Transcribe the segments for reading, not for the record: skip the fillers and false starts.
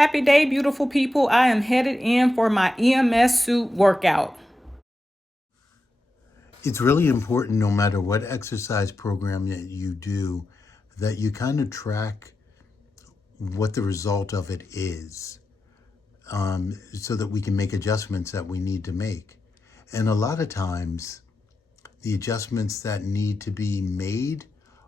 Happy day, beautiful people. I am headed in for my EMS suit workout. It's really important, no matter what exercise program that you do, that you kind of track what the result of it is, so that we can make adjustments that we need to make. And a lot of times, the adjustments that need to be made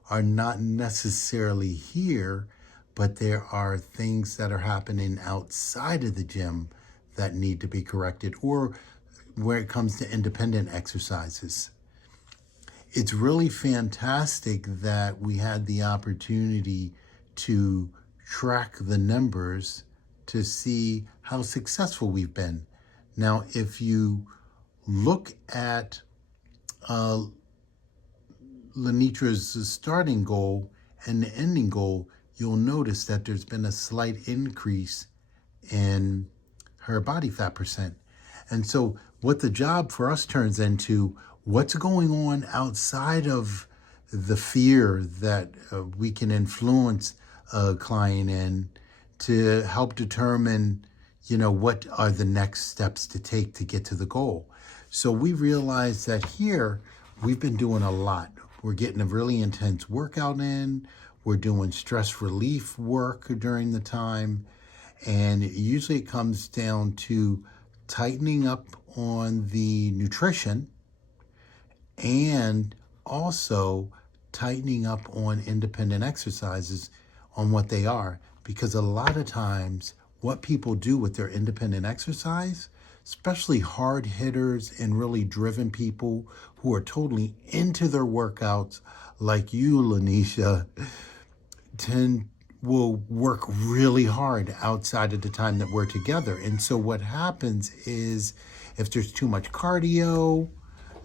are not necessarily here, but there are things that are happening outside of the gym that need to be corrected, or where it comes to independent exercises. It's really fantastic that we had the opportunity to track the numbers to see how successful we've been. Now, if you look at uh, Lenitra's starting goal and the ending goal, you'll notice that there's been a slight increase in her body fat percent. And so what the job for us turns into, what's going on outside of the fear that we can influence a client in, to help determine, what are the next steps to take to get to the goal. So we realized that here we've been doing a lot. We're getting a really intense workout in. We're doing stress relief work during the time. And usually it comes down to tightening up on the nutrition and also tightening up on independent exercises on what they are. Because a lot of times what people do with their independent exercise, especially hard hitters and really driven people who are totally into their workouts like you, Lanisha, will work really hard outside of the time that we're together. And so what happens is, if there's too much cardio,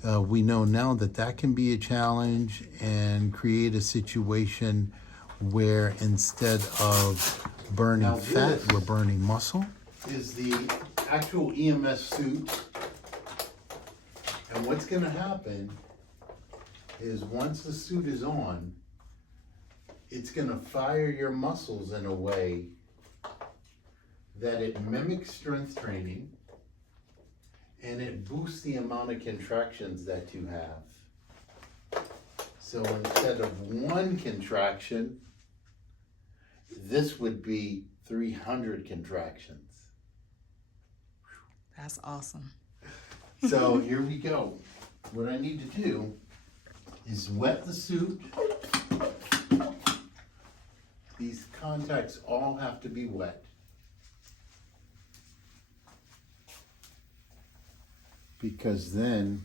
we know now that that can be a challenge and create a situation where instead of burning fat, we're burning muscle. Is the actual EMS suit. And what's going to happen is, once the suit is on, it's going to fire your muscles in a way that it mimics strength training, and it boosts the amount of contractions that you have. So instead of one contraction, this would be 300 contractions. That's awesome. So here we go. What I need to do is wet the suit. These contacts all have to be wet, because then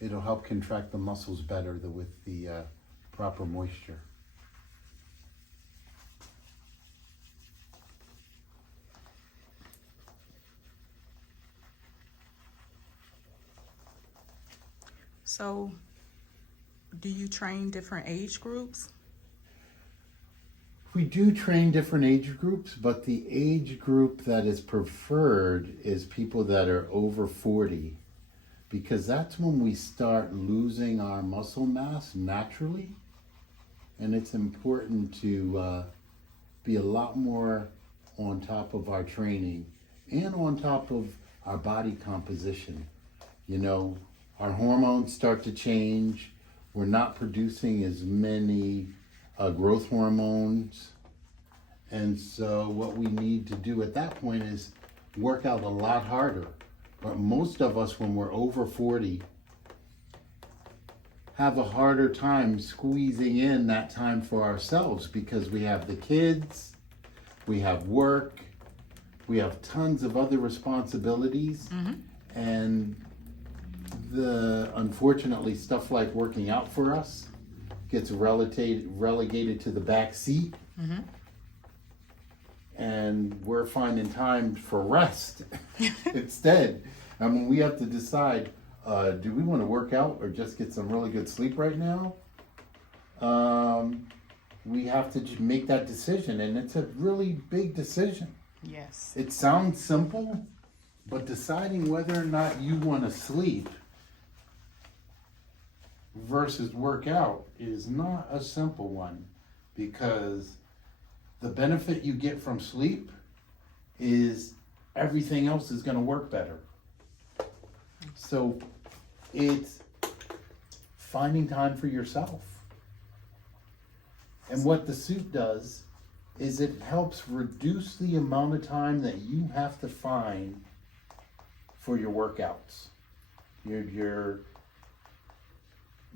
it'll help contract the muscles better with the proper moisture. So, do you train different age groups? We do train different age groups, but the age group that is preferred is people that are over 40, because that's when we start losing our muscle mass naturally. And it's important to be a lot more on top of our training and on top of our body composition. Our hormones start to change. We're not producing as many growth hormones. And so what we need to do at that point is work out a lot harder. But most of us, when we're over 40, have a harder time squeezing in that time for ourselves, because we have the kids, we have work, we have tons of other responsibilities. And unfortunately, stuff like working out for us gets relegated to the back seat. And we're finding time for rest instead. I mean, we have to decide, do we want to work out or just get some really good sleep right now? We have to just make that decision, and it's a really big decision. Yes. It sounds simple, but deciding whether or not you want to sleep versus work out is not a simple one, because the benefit you get from sleep is everything else is going to work better. So it's finding time for yourself. And what the suit does is it helps reduce the amount of time that you have to find for your workouts. You're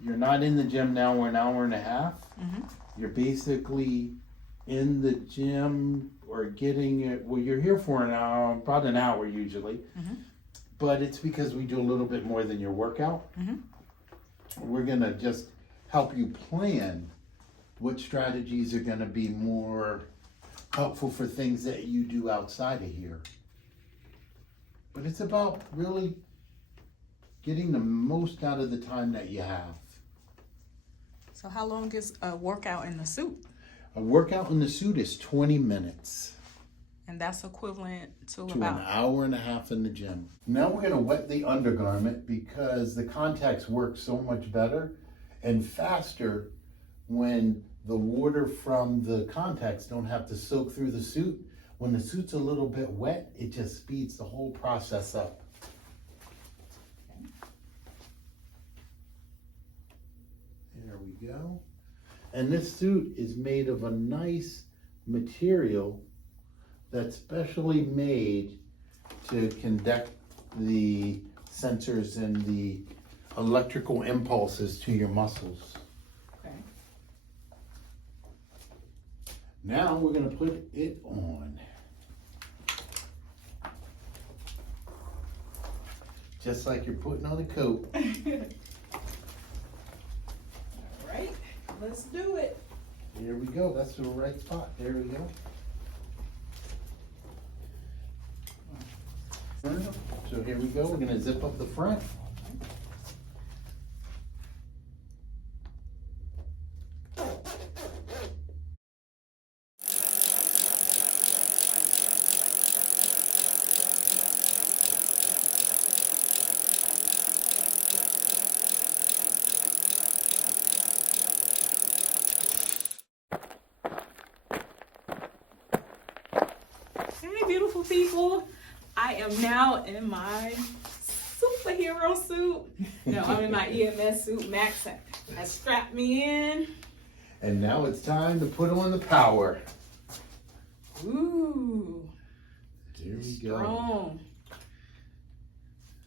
not in the gym now for an hour and a half. Mm-hmm. You're basically in the gym or getting it. Well, you're here for an hour, about an hour usually. Mm-hmm. But it's because we do a little bit more than your workout. Mm-hmm. We're gonna just help you plan what strategies are gonna be more helpful for things that you do outside of here. But it's about really getting the most out of the time that you have. So how long is a workout in the suit? A workout in the suit is 20 minutes. And that's equivalent to To about an hour and a half in the gym. Now we're gonna wet the undergarment because the contacts work so much better and faster when the water from the contacts don't have to soak through the suit. When the suit's a little bit wet, it just speeds the whole process up. There we go. And this suit is made of a nice material that's specially made to conduct the sensors and the electrical impulses to your muscles. okay. Now we're going to put it on. Just like you're putting on a coat. All right, let's do it. There we go. That's the right spot. There we go. So here we go. We're going to zip up the front. Hey, beautiful people. I am now in my superhero suit. No, I'm in my EMS suit. Max has strapped me in. And now it's time to put on the power. Ooh, There we go. strong.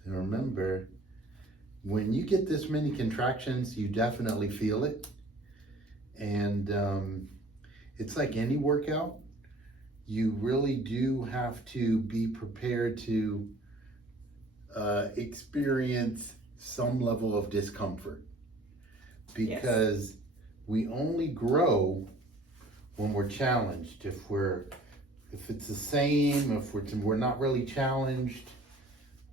And remember, when you get this many contractions, you definitely feel it. And it's like any workout. You really do have to be prepared to experience some level of discomfort. Because we only grow when we're challenged. If it's the same, if we're not really challenged,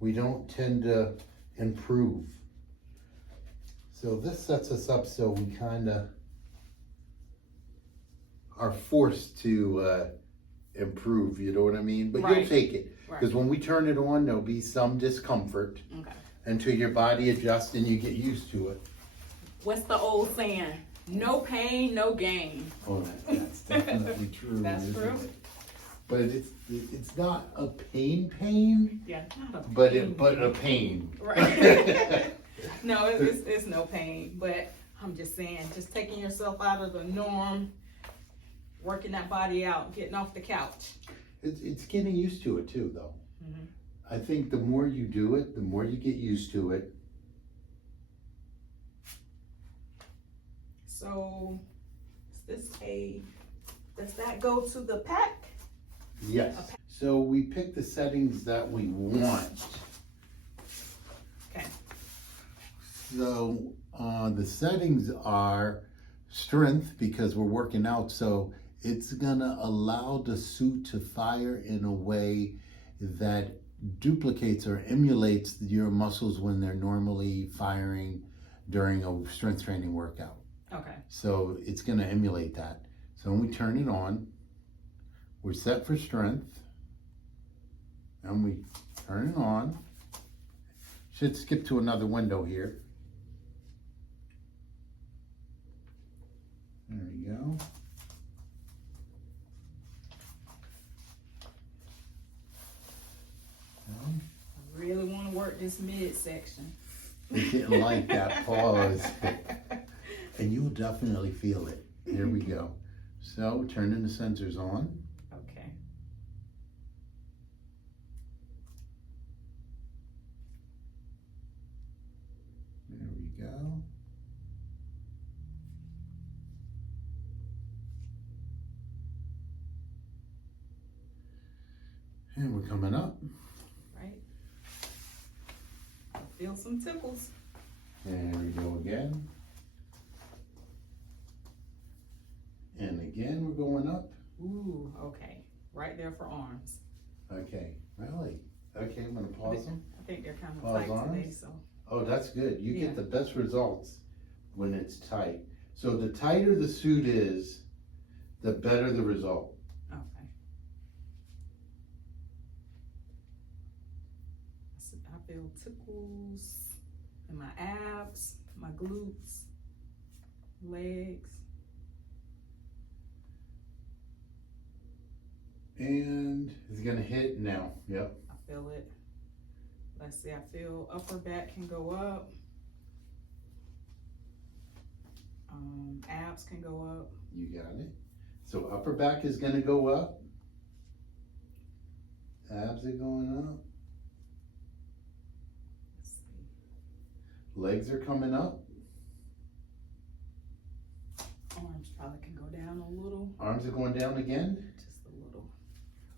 we don't tend to improve. So this sets us up so we kind of are forced to improve, you know what I mean? But Right. you'll take it. Because when we turn it on, there'll be some discomfort Okay. until your body adjusts and you get used to it. What's the old saying? No pain, no gain. Oh, that's definitely true. That's isn't true. it? But it's not a pain, Yeah, not a but pain. a pain. Right. No, it's no pain, but I'm just saying, just taking yourself out of the norm, working that body out, getting off the couch. It's getting used to it too, though. Mm-hmm. I think the more you do it, the more you get used to it. So, does that go to the pack? Yes. So we pick the settings that we want. Okay. So the settings are strength because we're working out. So it's gonna allow the suit to fire in a way that duplicates or emulates your muscles when they're normally firing during a strength training workout. Okay. So it's gonna emulate that. So when we turn it on, we're set for strength, and we turn it on. Should skip to another window here. There we go. start this midsection. It didn't like that pause. And you'll definitely feel it. Here we go. So turning the sensors on. Okay. There we go. And we're coming up. Right. I feel some tickles. There we go again. And again, we're going up. Ooh, okay. Right there for arms. Okay, really? Okay, I'm gonna pause them. I think they're kind of Pause tight arms? today, so. Oh, that's good. You Yeah. get the best results when it's tight. So the tighter the suit is, the better the result. Okay. I feel tickles in my abs, my glutes, legs. And it's gonna hit now. Yep. I feel it. Let's see, I feel upper back can go up. Abs can go up. You got it. So upper back is gonna go up. Abs are going up. Let's see. Legs are coming up. Arms probably can go down a little. Arms are going down again. Just a little.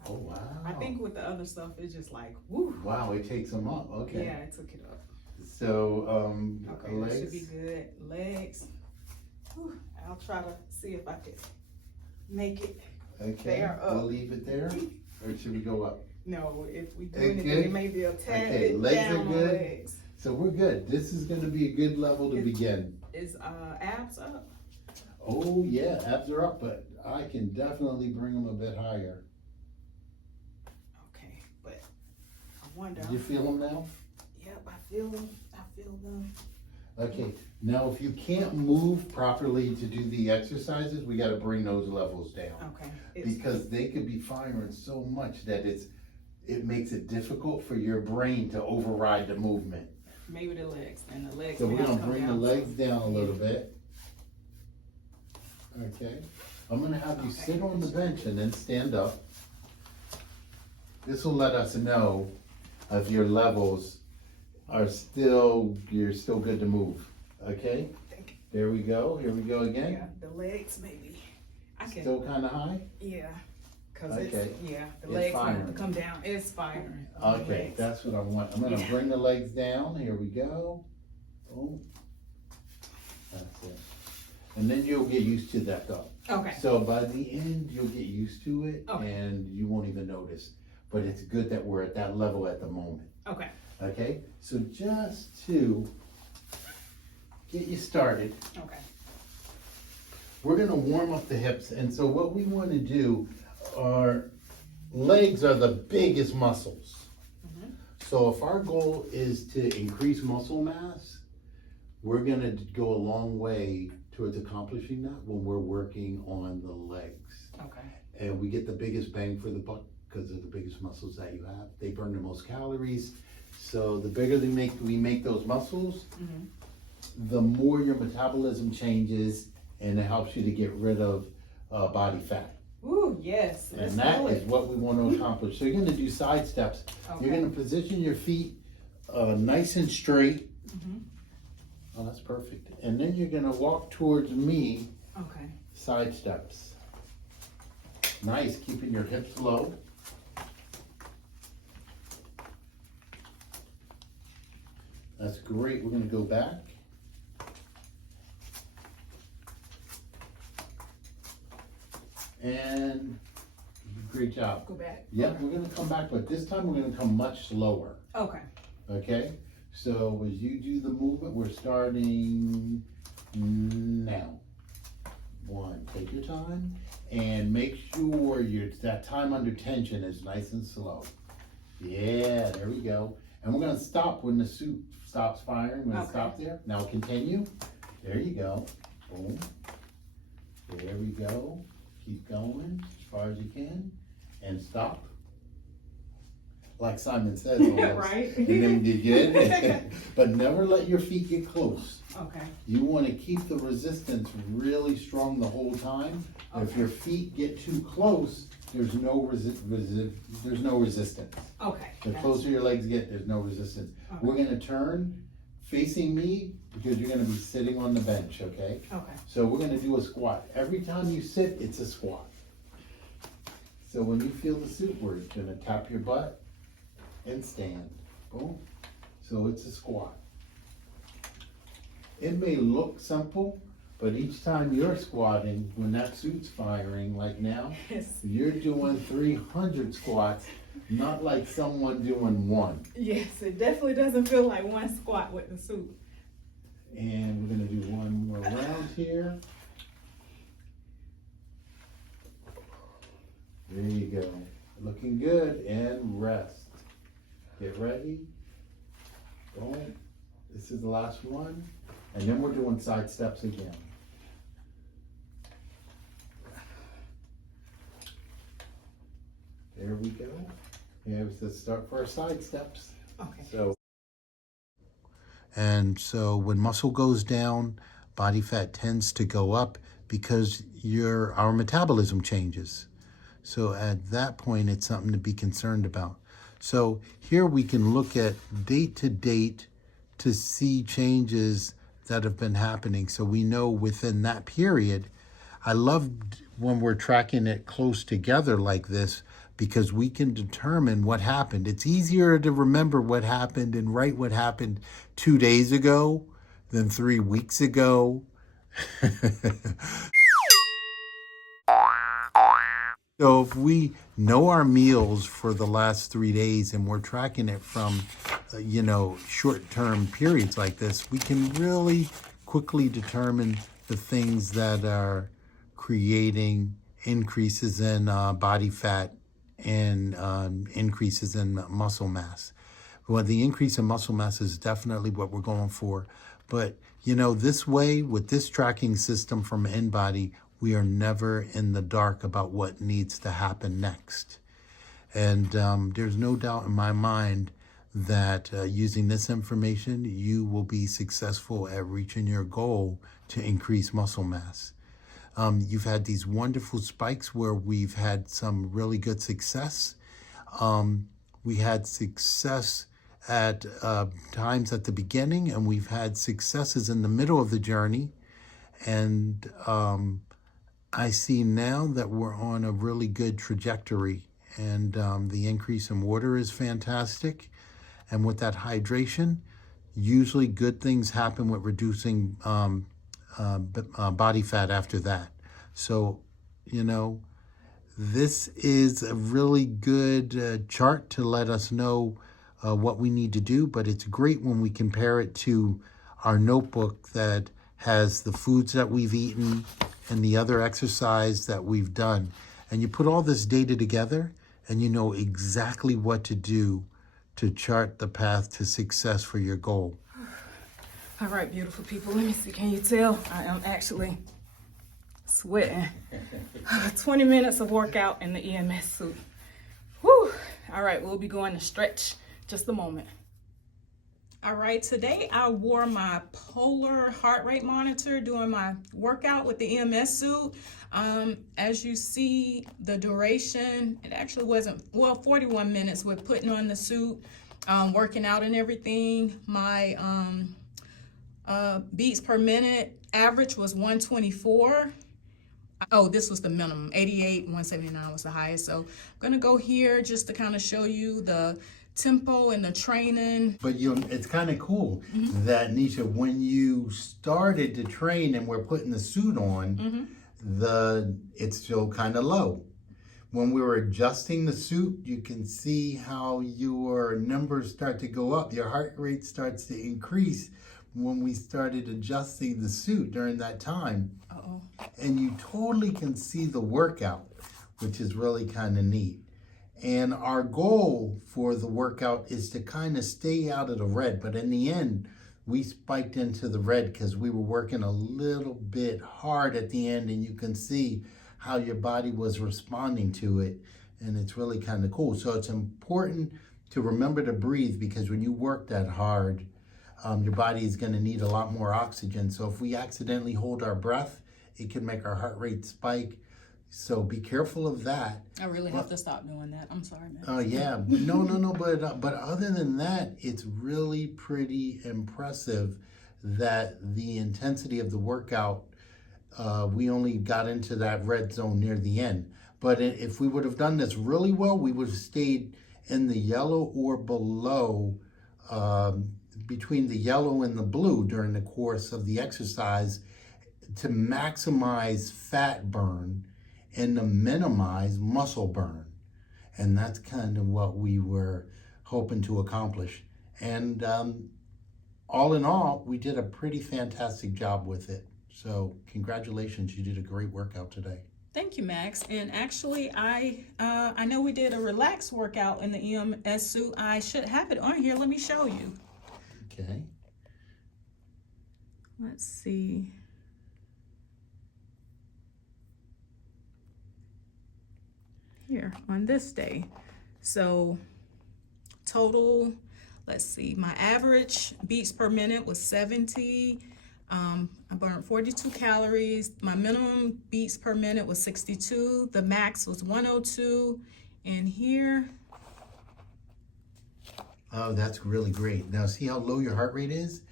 Oh, wow. I think with the other stuff, it's just like, woo. Wow, it takes them up. Okay. Yeah, it took it up. So, Okay, legs. that should be good. Legs. Whew, I'll try to see if I can make it. Okay, They're up. we'll leave it there. Or should we go up? No, if we do Okay. anything, it may be a tad Okay, bit legs down are on good. legs. So we're good. This is gonna be a good level to Is- begin. Is abs up? Oh yeah, abs are up, but I can definitely bring them a bit higher. Okay, but I wonder. You feel them now? Yep, I feel them. I feel them. Okay, now if you can't move properly to do the exercises, we gotta bring those levels down. Okay. Because they could be firing so much that it makes it difficult for your brain to override the movement. Maybe the legs, and the legs. So we're now gonna come bring the down. legs down a little bit. Okay, I'm gonna have you sit on the bench and then stand up. This will let us know if your levels are you're still good to move, okay? Thank you. There we go, here we go again. Yeah, the legs maybe. I can. Still kinda high? Yeah. Cause Okay. the It's legs have firing. to come down. It's firing. on the Okay, legs. that's what I want. I'm gonna Yeah. bring the legs down, here we go. Boom. That's it. And then you'll get used to that though. Okay. So by the end, you'll get used to it Okay. and you won't even notice. But it's good that we're at that level at the moment, Okay. okay? So just to get you started, Okay. we're gonna warm up the hips. And so what we wanna do, our legs are the biggest muscles. Mhm. So if our goal is to increase muscle mass, we're gonna go a long way towards accomplishing that when we're working on the legs. Okay. And we get the biggest bang for the buck because they're the biggest muscles that you have. They burn the most calories. So the bigger we make those muscles, Mhm. the more your metabolism changes and it helps you to get rid of body fat. Ooh, yes. Let's And that do is it. what we want to accomplish. So you're gonna do side steps. You're Okay. gonna position your feet nice and straight. Mhm. Oh, that's perfect. And then you're gonna walk towards me, Okay. side steps. Nice, keeping your hips low. That's great. We're gonna go back. And great job. Go back. Yep, we're gonna come back, but this time we're gonna come much slower. Okay. Okay? So as you do the movement, we're starting now. One, take your time and make sure that time under tension is nice and slow. Yeah, there we go. And we're gonna stop when the suit stops firing. We're gonna Okay. stop there. Now continue. There you go. Boom. There we go. Keep going as far as you can. And stop. like Simon says, almost. Right. And then you get, but never let your feet get close. Okay. You want to keep the resistance really strong the whole time. Okay. If your feet get too close, there's no there's no resistance. Okay. The closer your legs get, there's no resistance. Okay. We're gonna turn facing me because you're gonna be sitting on the bench, okay? Okay. So we're gonna do a squat. Every time you sit, it's a squat. So when you feel the suit, we're gonna tap your butt and stand. Boom. So it's a squat. It may look simple, but each time you're squatting, when that suit's firing, like now, Yes. you're doing 300 squats, not like someone doing one. Yes, it definitely doesn't feel like one squat with the suit. And we're gonna do one more round here. There you go. Looking good, and rest. Get ready. Boom. This is the last one. And then we're doing side steps again. There we go. Here's the start for our side steps. Okay. So when muscle goes down, body fat tends to go up because our metabolism changes. So at that point, it's something to be concerned about. So here we can look at date to date to see changes that have been happening. So we know within that period. I love when we're tracking it close together like this because we can determine what happened. It's easier to remember what happened and write what happened 2 days ago than 3 weeks ago. So if we know our meals for the last 3 days and we're tracking it from, short-term periods like this, we can really quickly determine the things that are creating increases in body fat and increases in muscle mass. Well, the increase in muscle mass is definitely what we're going for. But, this way, with this tracking system from InBody, we are never in the dark about what needs to happen next. And there's no doubt in my mind that using this information, you will be successful at reaching your goal to increase muscle mass. You've had these wonderful spikes where we've had some really good success. We had success at times at the beginning, and we've had successes in the middle of the journey. And I see now that we're on a really good trajectory, and the increase in water is fantastic. And with that hydration, usually good things happen with reducing body fat after that. So, this is a really good chart to let us know what we need to do, but it's great when we compare it to our notebook that has the foods that we've eaten and the other exercise that we've done. And you put all this data together and you know exactly what to do to chart the path to success for your goal. All right, beautiful people. Let me see. Can you tell? I am actually sweating. 20 minutes of workout in the EMS suit. Whew. All right, we'll be going to stretch just a moment. All right, today I wore my polar heart rate monitor doing my workout with the EMS suit. As you see, the duration, it actually wasn't, 41 minutes with putting on the suit, working out and everything. My beats per minute average was 124. Oh, this was the minimum. 88, 179 was the highest. So I'm gonna go here just to kind of show you the tempo and the training. But it's kind of cool that, Nisha, when you started to train and we're putting the suit on, it's still kind of low. When we were adjusting the suit, you can see how your numbers start to go up. Your heart rate starts to increase when we started adjusting the suit during that time. Uh-oh. And you totally can see the workout, which is really kind of neat. And our goal for the workout is to kind of stay out of the red. But in the end, we spiked into the red because we were working a little bit hard at the end, and you can see how your body was responding to it. And it's really kind of cool. So it's important to remember to breathe, because when you work that hard, your body is going to need a lot more oxygen. So if we accidentally hold our breath, it can make our heart rate spike. So be careful of that. I really have to stop doing that. I'm sorry, man. Oh yeah, no. But other than that, it's really pretty impressive that the intensity of the workout. We only got into that red zone near the end. But if we would have done this really well, we would have stayed in the yellow or below, between the yellow and the blue during the course of the exercise, to maximize fat burn and to minimize muscle burn. And that's kind of what we were hoping to accomplish. And all in all, we did a pretty fantastic job with it. So congratulations, you did a great workout today. Thank you, Max. And actually, I know we did a relaxed workout in the EMS suit. I should have it on here. Let me show you. Okay. Let's see. Here on this day. So total, let's see, my average beats per minute was 70. I burned 42 calories. My minimum beats per minute was 62. The max was 102. And here. Oh, that's really great. Now see how low your heart rate is?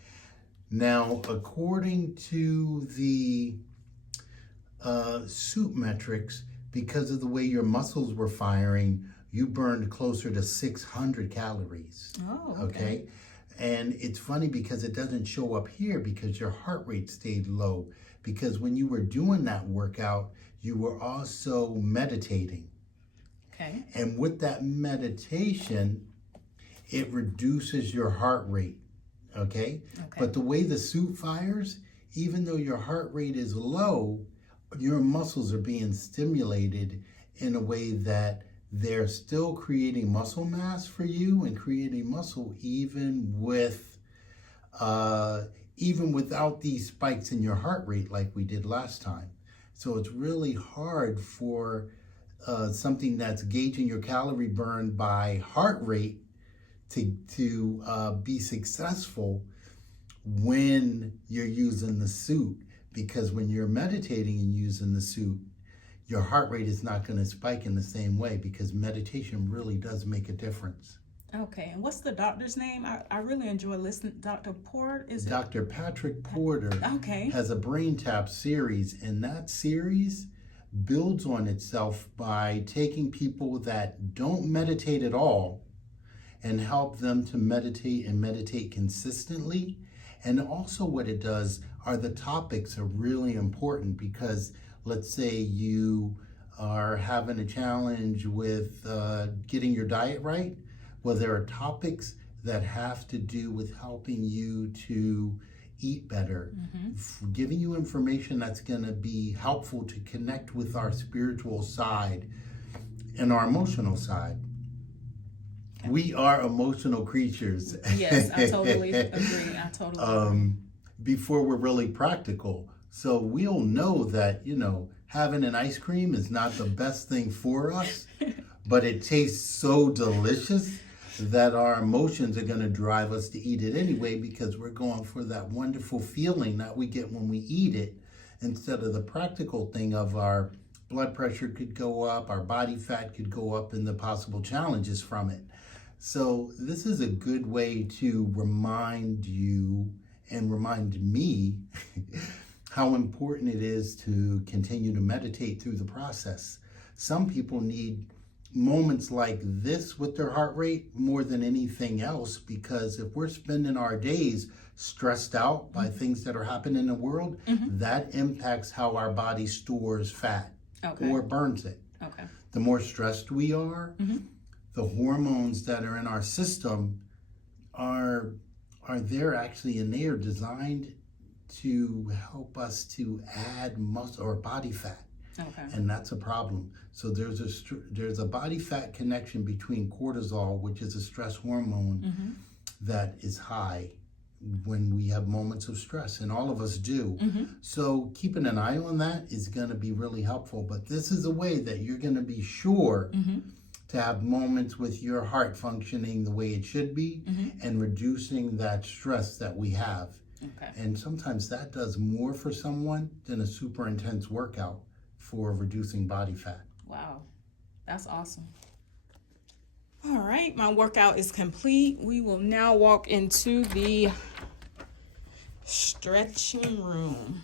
Now, according to the suit metrics, because of the way your muscles were firing, you burned closer to 600 calories. Oh, okay. And it's funny because it doesn't show up here because your heart rate stayed low. Because when you were doing that workout, you were also meditating. Okay. And with that meditation, it reduces your heart rate. Okay. But the way the suit fires, even though your heart rate is low, your muscles are being stimulated in a way that they're still creating muscle mass for you and creating muscle even without these spikes in your heart rate like we did last time. So it's really hard for something that's gauging your calorie burn by heart rate to be successful when you're using the suit. Because when you're meditating and using the suit, your heart rate is not going to spike in the same way, because meditation really does make a difference. Okay, and what's the doctor's name? I really enjoy listening. Dr. Porter, is it? Dr. Patrick Porter has a Brain Tap series, and that series builds on itself by taking people that don't meditate at all and help them to meditate and meditate consistently. And also what it does are the topics are really important, because let's say you are having a challenge with getting your diet right. Well, there are topics that have to do with helping you to eat better, giving you information that's going to be helpful to connect with our spiritual side and our emotional side. Okay. We are emotional creatures. Yes, I totally agree. I totally agree. Before we're really practical. So we'll know that, having an ice cream is not the best thing for us, but it tastes so delicious that our emotions are going to drive us to eat it anyway, because we're going for that wonderful feeling that we get when we eat it, instead of the practical thing of our blood pressure could go up, our body fat could go up, and the possible challenges from it. So this is a good way to remind you and remind me how important it is to continue to meditate through the process. Some people need moments like this with their heart rate more than anything else, because if we're spending our days stressed out by things that are happening in the world, that impacts how our body stores fat or burns it. The more stressed we are, the hormones that are in our system are there actually, and they are designed to help us to add muscle or body fat. And that's a problem. So there's a body fat connection between cortisol, which is a stress hormone, that is high when we have moments of stress, and all of us do. So keeping an eye on that is going to be really helpful. But this is a way that you're going to be sure to have moments with your heart functioning the way it should be and reducing that stress that we have. Okay. And sometimes that does more for someone than a super intense workout for reducing body fat. Wow, that's awesome. All right, my workout is complete. We will now walk into the stretching room.